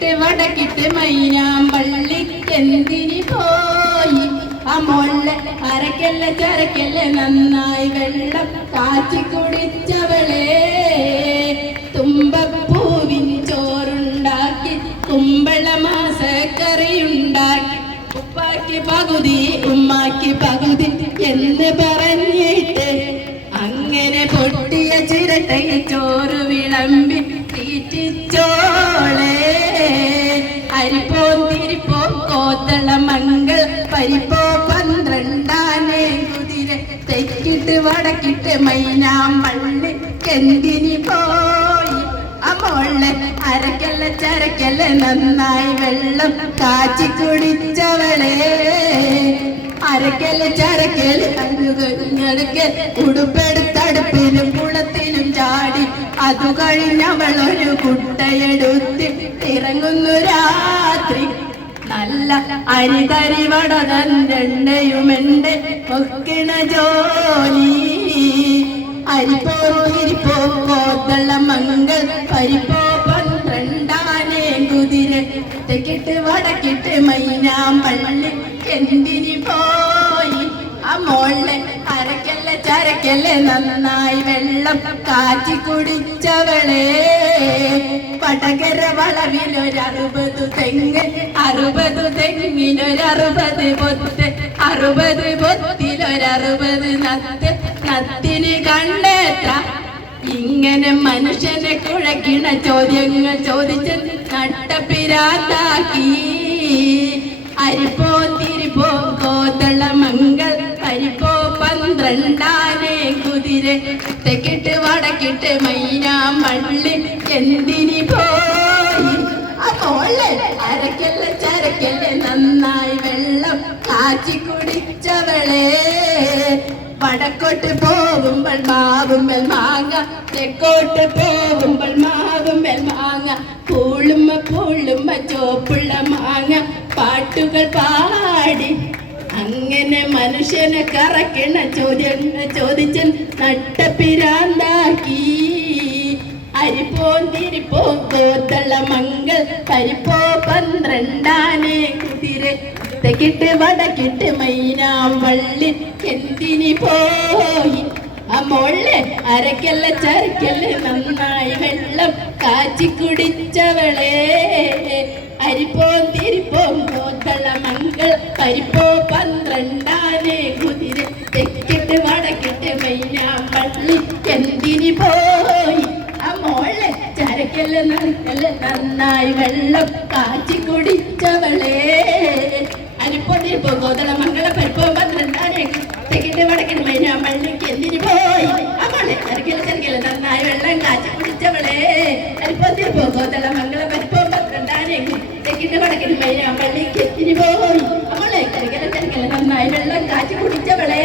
തെക്കിട്ട് വടക്കിട്ട് മൈനാമ്പള്ളിക്കെന്തിനി പോയി? ആ മോളെ അരക്കല്ല ചരക്കല്ല നന്നായി വെള്ളം കാച്ചി കുടിച്ചവളെ. തുമ്പപ്പൂവിൻ ചോറുണ്ടാക്കി കുമ്പള മാസക്കറിയുണ്ടാക്കി ഉപ്പാക്കി പകുതി ഉമ്മാക്കി പകുതി എന്ന് പറഞ്ഞിട്ട് തെക്കിട്ട് വടക്കിട്ട് മള്ളി കെന്തിനി പോയി. അമോളെ അരക്കല്ല ചരക്കല്ല നന്നായി വെള്ളം കാച്ചി കുടിച്ചവളെ. അരക്കൽ ചരക്കൽ അഴുകഞ്ഞടുക്കൽ ഉടുപ്പെടുത്തടുപ്പിനും കുളത്തിനും ചാടി. അതു കഴിഞ്ഞവളൊരു കുട്ടയെടുത്ത് ഇറങ്ങുന്നു രാത്രി. നല്ല അരിതരി വടതണ്ടെയുമെണ്ട് ഒക്കിണ ജോലി. അരിപ്പോ തിരിപ്പോ കോത്തള മങ്കൾ പരിപ്പോ പന്ത്രണ്ടാനേ കുതിര തെക്കിട്ട് വടക്കിട്ട് മൈനാം പള്ളി എന്തിനി പോയി ആ അരക്കല്ല ചരക്കല്ല നന്നായി വെള്ളം കാച്ചി കുടിച്ചവളെ. പടകര വളവിലൊരറുപത് തെങ്ങ് അറുപത് തെങ്ങിനൊരറുപത് പൊത്ത് അറുപത് പൊത്തിലൊരറുപത് നത്ത്. നത്തിന് കണ്ടെത്ത ഇങ്ങനെ മനുഷ്യനെ കുഴക്കിണ ചോദ്യങ്ങൾ ചോദിച്ച് നട്ടപ്പിരാത്താക്കി അരിപ്പോ തിരിപ്പോ പന്ത്രണ്ടാനെ കുതിര. തെക്കിട്ട് വടക്കിട്ട് മൈനാമ്പള്ളി. എന്തിനി പോയി അപ്പോളെ അരക്കല്ല ചരക്കല്ല നന്നായി വെള്ളം കാച്ചി കുടിച്ചവളെ. വടക്കോട്ട് പോകുമ്പോൾ മാവുമ്പൽ മാങ്ങ തെക്കോട്ട് പോകുമ്പോൾ മാവുമ്പൽ മാങ്ങ. പൂളുമ്മ പൂളുമ്മ ചോപ്പുള്ള മാങ്ങ. പാട്ടുകൾ പാടി അങ്ങനെ മനുഷ്യനെ കറക്കണ ചോദ്യങ്ങൾ ചോദിച്ച നട്ടപ്പിരാന്താക്കി. അരിപ്പോ തിരിപ്പോ കോത്തള്ള മങ്കൾ പരിപ്പോ പന്ത്രണ്ടാനെ കുതിര. തെക്കിട്ട് വടക്കിട്ട് മൈനാവള്ളി എന്തിനി പോയി? ആ അരക്കല്ല ചരക്കല്ല നന്നായി വെള്ളം കാച്ചി കുടിച്ചവളെ. അരിപ്പോ തിരിപ്പോ കോത്തള്ള മങ്കൾ പരിപ്പോ പന്ത്രണ്ടാനെ മെല്ലെ മെല്ലെ നന്നായി വെള്ളം കാച്ചി കുടിച്ചവളെ. അരിപ്പൊടി ഇപ്പൊ ഗോതള മംഗള പരിപ്പോ പന്ത്രണ്ടാണ്. തെക്കിന്റെ വടക്കിന് മൈന മള്ളിക്ക് എന്തിന് പോയി? അവളെ ചെറുകില ചെറുകില നന്നായി വെള്ളം കാച്ചി കുടിച്ചവളെ. അരിപ്പൊതി ഇപ്പൊ ഗോതള മംഗള പരിപ്പോ പന്ത്രണ്ടാണ്. തെക്കിന്റെ വടക്കിന് മൈന മള്ളിക്ക് എന്തിന് പോയി? അവളെ ചെറുകില ചെറുകില നന്നായി വെള്ളം കാച്ചി കുടിച്ചവളെ.